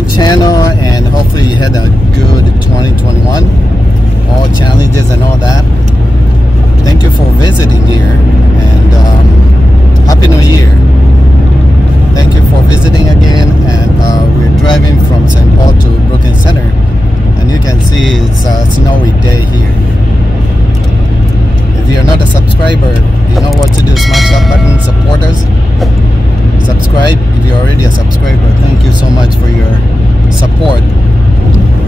my channel, and hopefully you had a good 2021, all challenges and all that. Thank you for visiting here, and Happy New Year. Thank you for visiting again, and we're driving from St. Paul to Brooklyn Center, and you can see it's a snowy day here. If you're not a subscriber, you know what to do. Smash that button, support us, subscribe. If you're already a subscriber, thank you so much for your support.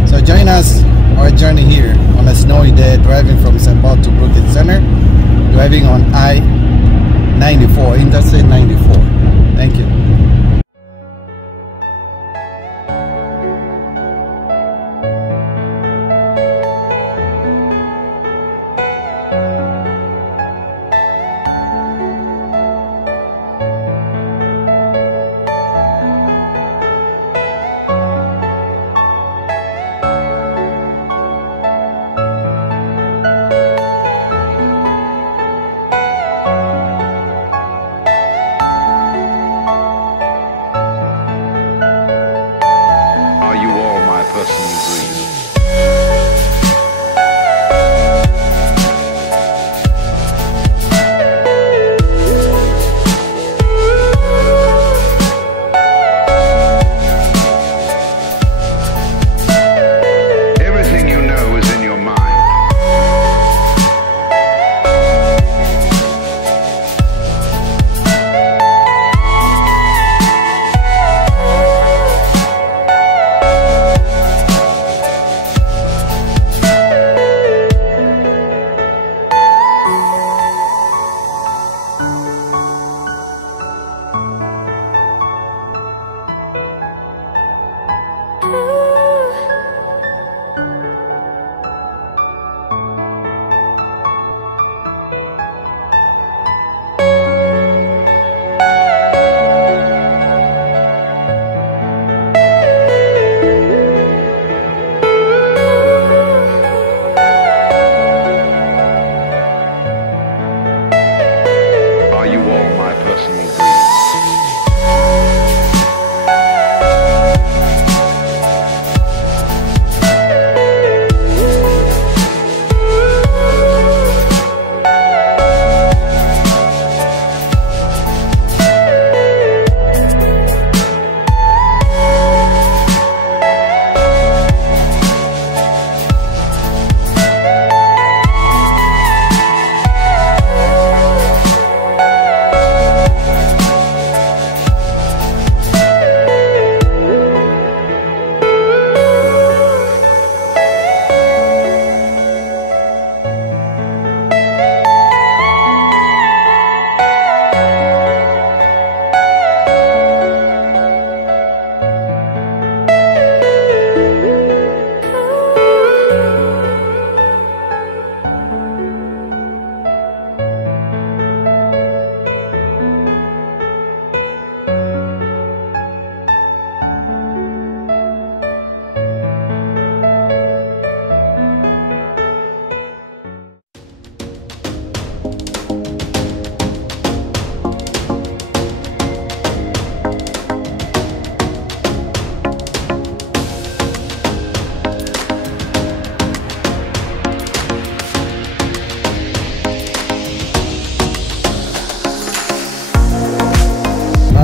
So join us, our journey here on a snowy day, driving from St. Paul to Brooklyn Center, driving on I-94, Interstate 94. Thank you. Are you all my personal dreams? Everything you know is in your mind. Are you all my personal dreams?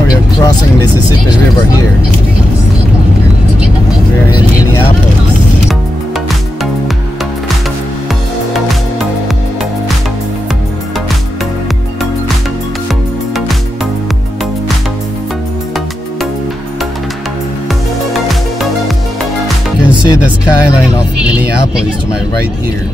We are crossing Mississippi River here. We're in Minneapolis. You can see the skyline of Minneapolis to my right here.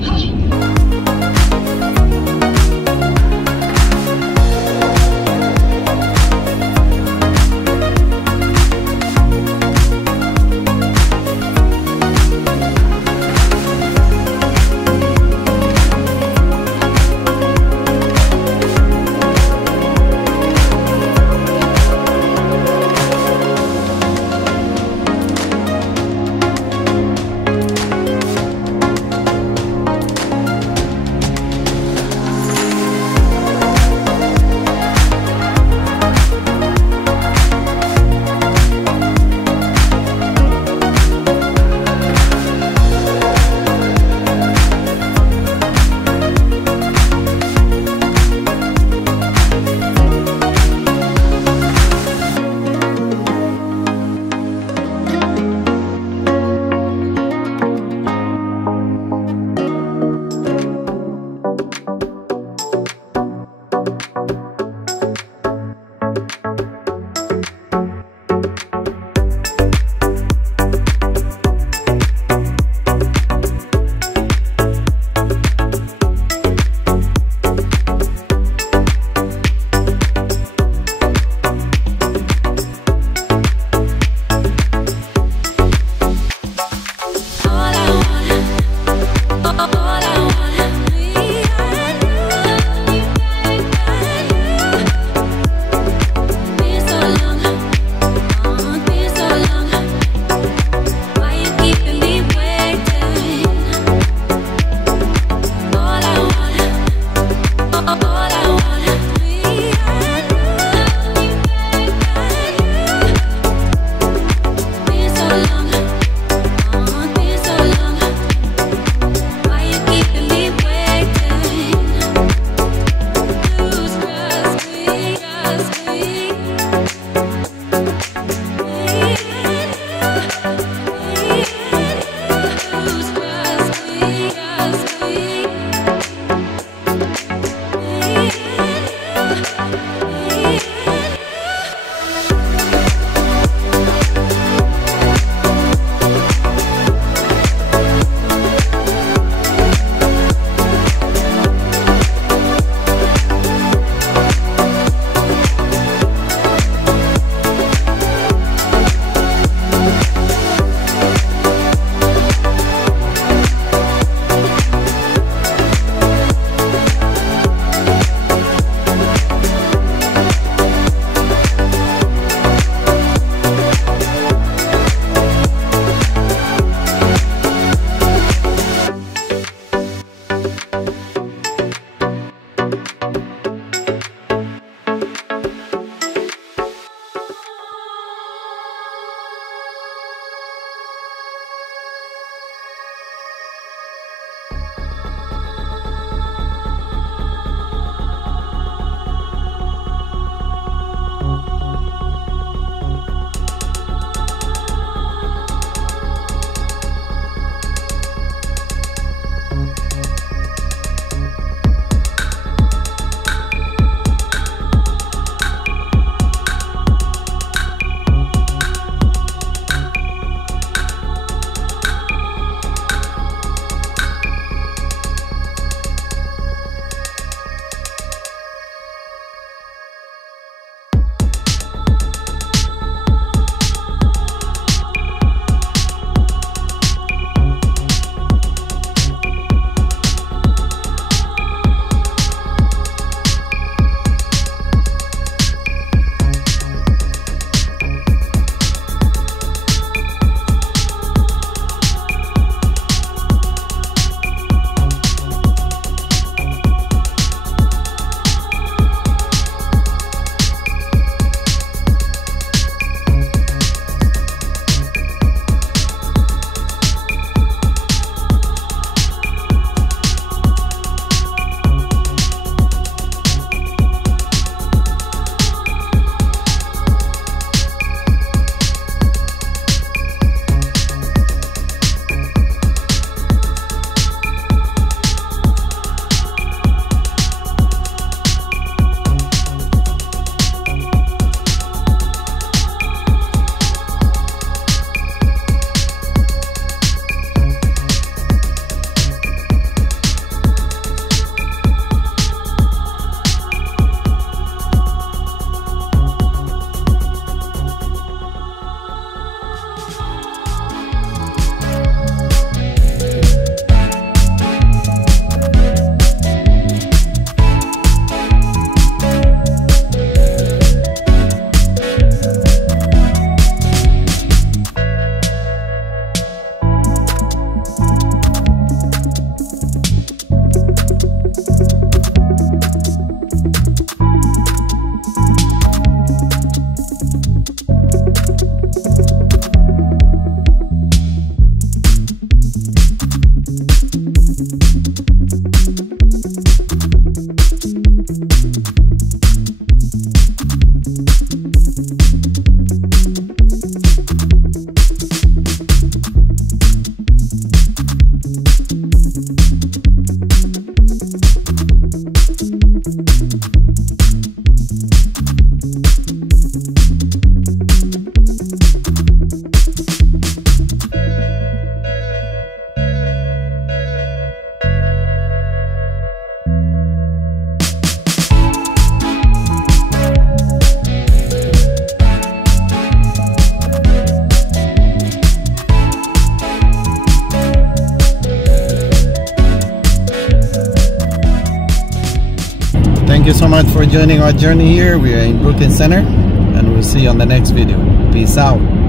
thank you so much for joining our journey here. We are in Brooklyn Center, and we'll see you on the next video. Peace out.